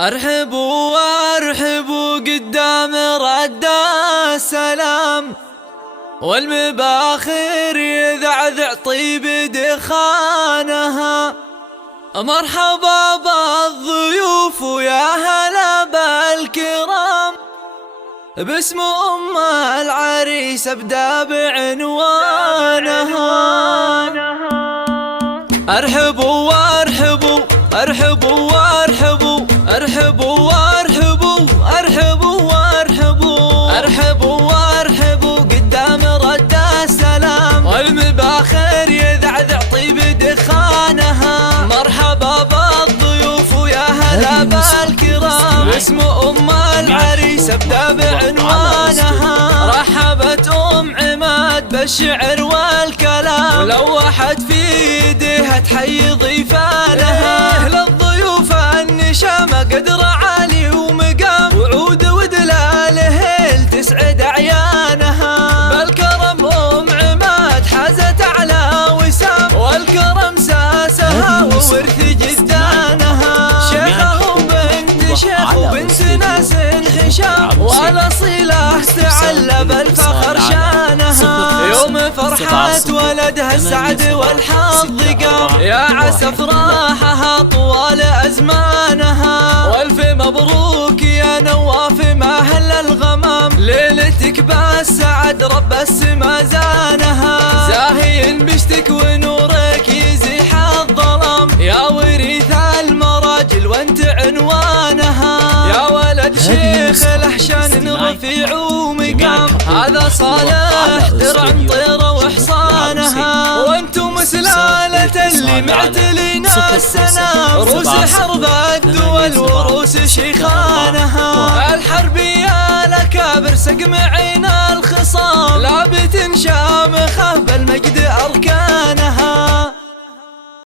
ارحبوا وارحبوا قدام رد السلام، والمباخر يذعذع طيب دخانها. مرحبا بالضيوف ويا هلا بالكرام، باسم أم العريس ابدأ بعنوانها. ارحبوا وارحبوا ارحبوا وارحبوا ارحبوا وارحبوا ارحبوا وارحبوا ارحبوا وارحبوا قدام رد السلام، والمباخر يذعذع طيب دخانها. مرحبا بالضيوف ويا هلا بالكرام، باسم أم العريس ابدأ بعنوانها. رحبت أم عماد بالشعر والكلام، ولوحت في يديها تحيي ضيفانها. للضيوف النشامة قدر عالي ومقام، وعود ودلاله تسعد أعيانها. بالكرم أم عماد حازت أعلى وسام، والكرم ساسها وورث جدانها. شيخه بنت شيخ وبنت ناس حشام، والأصيلة استعل بالفخر شانها. يوم فرحة ولدها السعد والحظ قام، يا عسى فرحها طوال أزمانها. والف مبروك يا نواف ما هل الغمام، ليلتك بالسعد رب السما زانها. زاهي بشتك ونورك يزيح الظلام، يا وريث المراجل وانت عنوانها. يا ولد شيخ الأحشان رفيع ومقام، هذا صالح درع طيرة وحصانها. وانتم سلالة اللي معتلين السنام، روس حرب الدول وروس شيخانها. الحربية الأكابر سقم عين الخصام، لابت شامخه